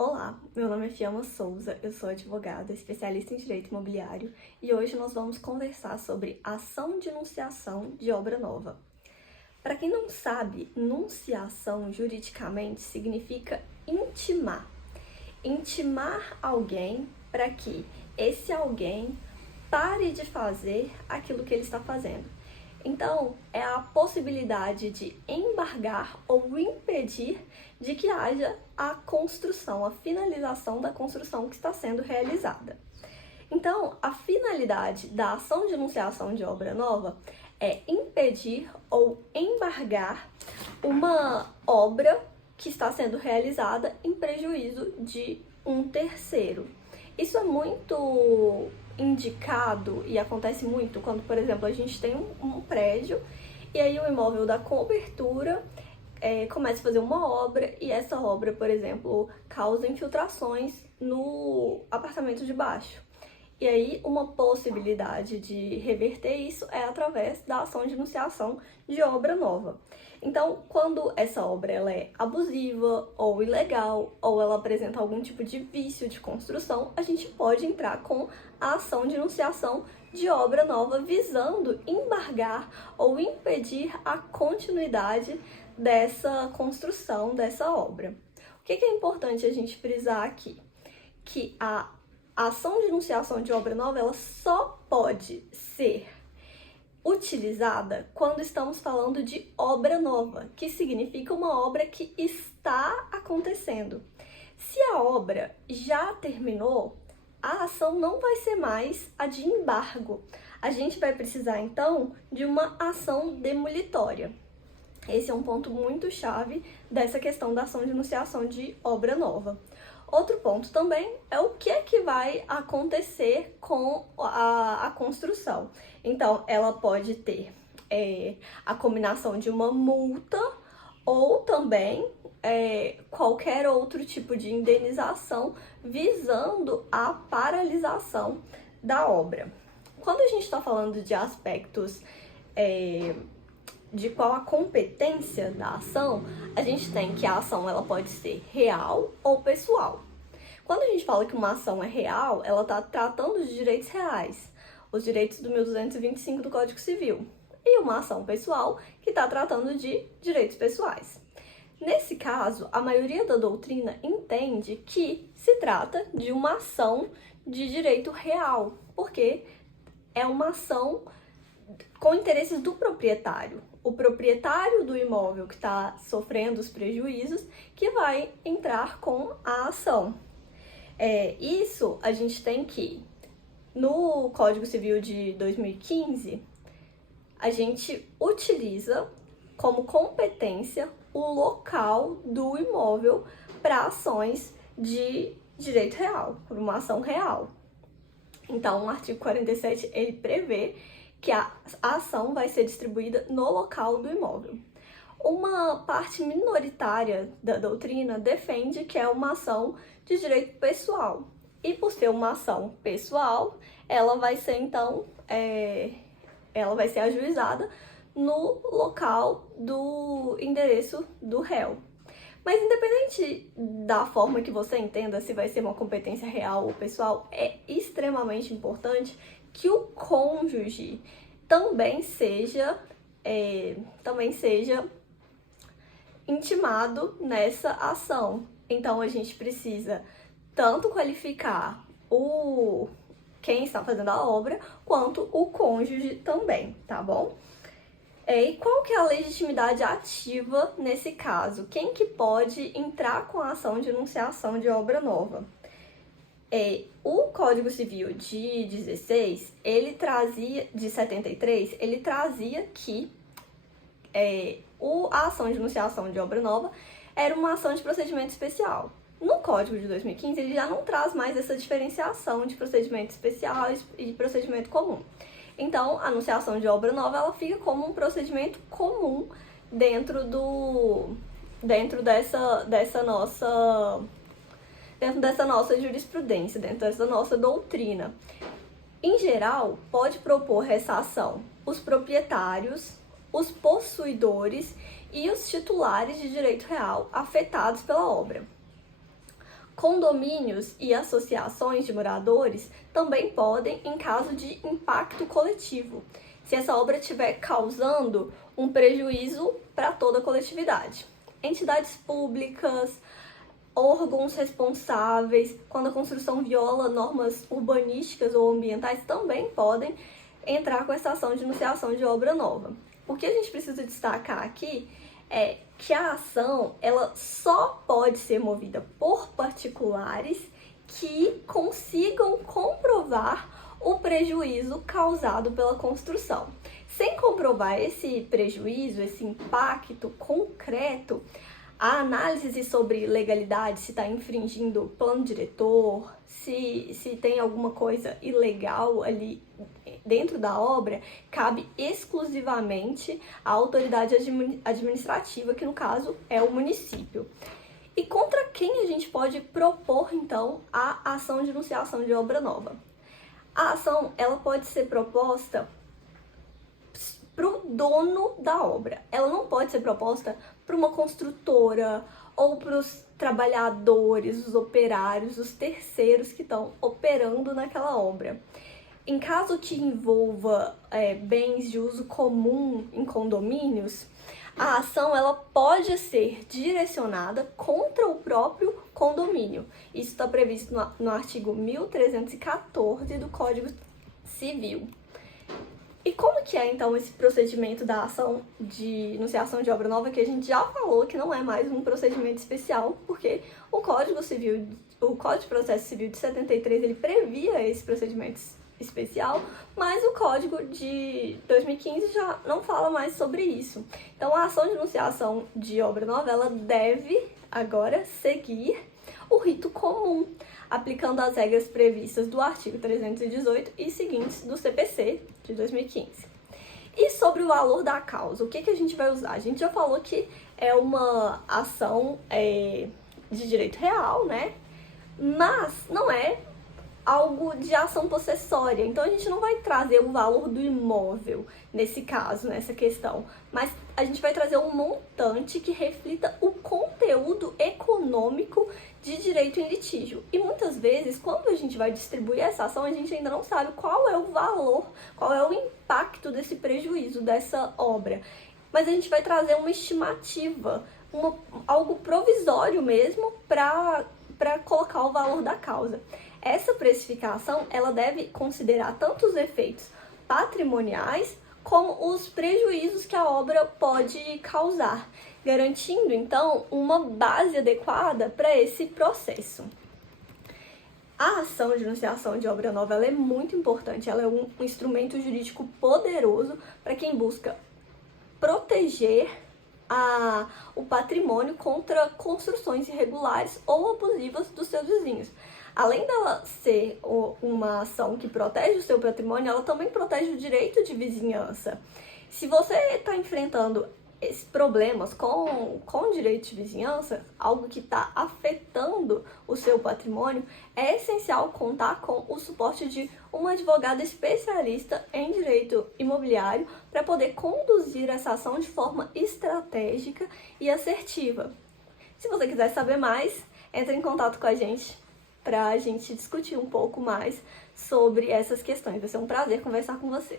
Olá, meu nome é Fiamma Souza, eu sou advogada, especialista em direito imobiliário e hoje nós vamos conversar sobre ação de nunciação de obra nova. Para quem não sabe, nunciação juridicamente significa intimar. Intimar alguém para que esse alguém pare de fazer aquilo que ele está fazendo. Então, é a possibilidade de embargar ou impedir de que haja a construção, a finalização da construção que está sendo realizada. Então, a finalidade da ação de nunciação de obra nova é impedir ou embargar uma obra que está sendo realizada em prejuízo de um terceiro. Isso é muito indicado e acontece muito quando, por exemplo, a gente tem um prédio e aí o imóvel da cobertura começa a fazer uma obra e essa obra, por exemplo, causa infiltrações no apartamento de baixo. E aí, uma possibilidade de reverter isso é através da ação de nunciação de obra nova. Então, quando essa obra ela é abusiva ou ilegal, ou ela apresenta algum tipo de vício de construção, a gente pode entrar com a ação de nunciação de obra nova, visando embargar ou impedir a continuidade dessa construção, dessa obra. O que é importante a gente frisar aqui? Que a ação de nunciação de obra nova ela só pode ser utilizada quando estamos falando de obra nova, que significa uma obra que está acontecendo. Se a obra já terminou, a ação não vai ser mais a de embargo. A gente vai precisar, então, de uma ação demolitória. Esse é um ponto muito chave dessa questão da ação de nunciação de obra nova. Outro ponto também é o que vai acontecer com a construção. Então, ela pode ter a combinação de uma multa ou também qualquer outro tipo de indenização visando a paralisação da obra. Quando a gente está falando de aspectos de qual a competência da ação, a gente tem que a ação ela pode ser real ou pessoal. Quando a gente fala que uma ação é real, ela está tratando de direitos reais, os direitos do 1225 do Código Civil, e uma ação pessoal que está tratando de direitos pessoais. Nesse caso, a maioria da doutrina entende que se trata de uma ação de direito real, porque é uma ação com interesses do proprietário. O proprietário do imóvel que está sofrendo os prejuízos que vai entrar com a ação. Isso a gente tem que, no Código Civil de 2015, a gente utiliza como competência o local do imóvel para ações de direito real, por uma ação real. Então, o artigo 47, ele prevê que a ação vai ser distribuída no local do imóvel. Uma parte minoritária da doutrina defende que é uma ação de direito pessoal. E por ser uma ação pessoal, ela vai ser, então, ela vai ser ajuizada no local do endereço do réu. Mas independente da forma que você entenda, se vai ser uma competência real ou pessoal, é extremamente importante que o cônjuge também seja intimado nessa ação. Então, a gente precisa tanto qualificar quem está fazendo a obra, quanto o cônjuge também, tá bom? E qual que é a legitimidade ativa nesse caso? Quem que pode entrar com a ação de nunciação de obra nova? O Código Civil de 16, de 73, ele trazia que a ação de nunciação de obra nova era uma ação de procedimento especial. No Código de 2015, ele já não traz mais essa diferenciação de procedimento especial e de procedimento comum. Então, a anunciação de obra nova, ela fica como um procedimento comum dentro dessa nossa jurisprudência, dentro dessa nossa doutrina. Em geral, pode propor essa ação os proprietários, os possuidores e os titulares de direito real afetados pela obra. Condomínios e associações de moradores também podem, em caso de impacto coletivo, se essa obra estiver causando um prejuízo para toda a coletividade. Entidades públicas, órgãos responsáveis, quando a construção viola normas urbanísticas ou ambientais, também podem entrar com essa ação de iniciação de obra nova. O que a gente precisa destacar aqui é que a ação ela só pode ser movida por particulares que consigam comprovar o prejuízo causado pela construção. Sem comprovar esse prejuízo, esse impacto concreto, a análise sobre legalidade, se está infringindo o plano diretor, se tem alguma coisa ilegal ali dentro da obra, cabe exclusivamente à autoridade administrativa, que no caso é o município. E contra quem a gente pode propor, então, a ação de iniciação de obra nova? A ação ela pode ser proposta para o dono da obra. Ela não pode ser proposta para uma construtora ou para os trabalhadores, os operários, os terceiros que estão operando naquela obra. Em caso que envolva bens de uso comum em condomínios, a ação ela pode ser direcionada contra o próprio condomínio. Isso está previsto no artigo 1314 do Código Civil. E como que é, então, esse procedimento da ação de iniciação de obra nova, que a gente já falou que não é mais um procedimento especial, porque o Código de Processo Civil de 73, ele previa esse procedimento especial, mas o Código de 2015 já não fala mais sobre isso. Então, a ação de iniciação de obra nova, ela deve agora seguir o rito comum, aplicando as regras previstas do artigo 318 e seguintes do CPC de 2015. E sobre o valor da causa, o que a gente vai usar? A gente já falou que é uma ação de direito real, né? Mas não é algo de ação possessória. Então, a gente não vai trazer o valor do imóvel nesse caso, nessa questão, mas a gente vai trazer um montante que reflita o conteúdo econômico de direito em litígio. E muitas vezes, quando a gente vai distribuir essa ação, a gente ainda não sabe qual é o valor, qual é o impacto desse prejuízo, dessa obra. Mas a gente vai trazer uma estimativa, algo provisório mesmo, para colocar o valor da causa. Essa precificação ela deve considerar tanto os efeitos patrimoniais como os prejuízos que a obra pode causar, garantindo então uma base adequada para esse processo. A ação de iniciação de obra nova ela é muito importante, ela é um instrumento jurídico poderoso para quem busca proteger o patrimônio contra construções irregulares ou abusivas dos seus vizinhos. Além dela ser uma ação que protege o seu patrimônio, ela também protege o direito de vizinhança. Se você está enfrentando esses problemas com o direito de vizinhança, algo que está afetando o seu patrimônio, é essencial contar com o suporte de um advogado especialista em direito imobiliário para poder conduzir essa ação de forma estratégica e assertiva. Se você quiser saber mais, entre em contato com a gente para a gente discutir um pouco mais sobre essas questões. Vai ser um prazer conversar com vocês.